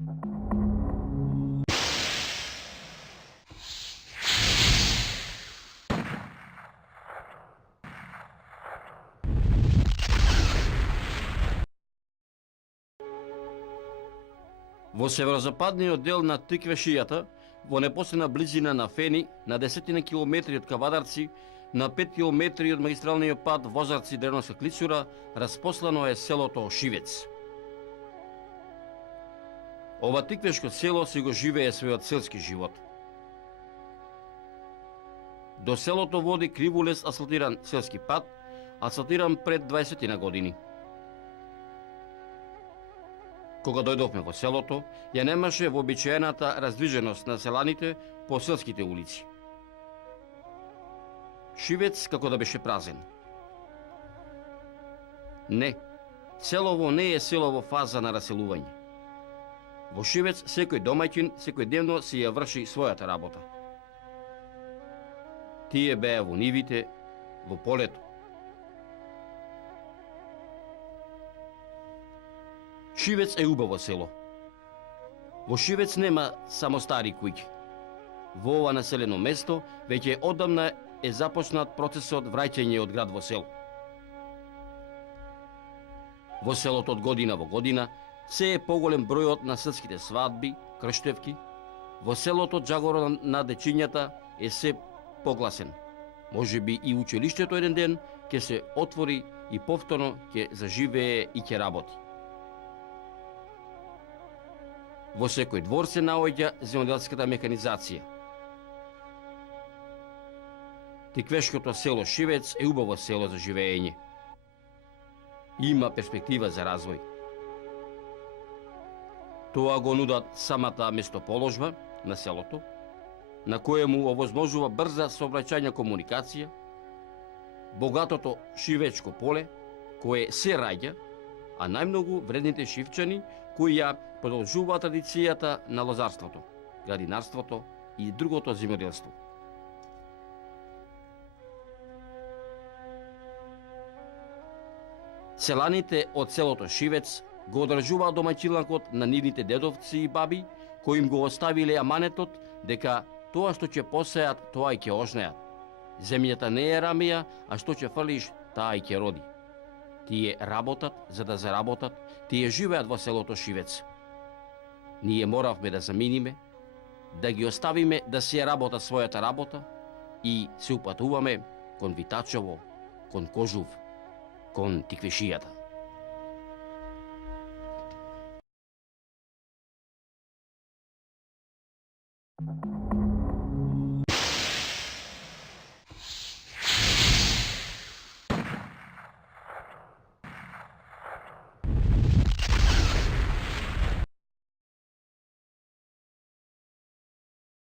Во северозападниот дел на Тиквешијата, во непосредна близина на Фени, на десетина километри од Кавадарци, на 5 километри од магистралниот пат Возарци-Дреновска клисура, распослано е селото Шивец. Ова тиквешко село си го живее својот селски живот. До селото води кривулес асфалтиран селски пат, асфалтиран пред 20 на години. Кога дојдовме во селото, ја немаше вообичаената раздвиженост на селаните по селските улици. Шивец како да беше празен. Не, селово не е село во фаза на раселување. Во Шивец секој домаќин секојдневно си ја врши својата работа. Тие беа во нивите, во полето. Шивец е убаво село. Во Шивец нема само стари куќи. Во ова населено место веќе одамна е започнат процесот враќање од град во село. Во селото од година во година се е поголем бројот на селските свадби, крштевки. Во селото джагорот на дечињата е се погласен. Може би и училиштето еден ден ќе се отвори и повторно ќе заживее и ќе работи. Во секој двор се наоѓа земјоделската механизација. Тиквешкото село Шивец е убаво село за живеење. Има перспектива за развој. Тоа го нудат самата местоположба на селото, на кое му овозможува брза сообраќајна комуникација, богатото шивечко поле, кое се раѓа, а најмногу вредните шивчани кои ја продолжуваат традицијата на лозарството, градинарството и другото земјоделство. Селаните од селото Шивец го одржуваат домаќинлакот на нивните дедовци и баби, кои им го оставиле аманетот дека тоа што ќе посеат, тоа и ќе ожнеат. Земјата не е рамија, а што ќе фрлиш, таа и ќе роди. Тие работат за да заработат, тие живеат во селото Шивец. Ние моравме да заминиме, да ги оставиме да си работат својата работа и се упатуваме кон Витачево, кон Кожув, кон Тиквешијата.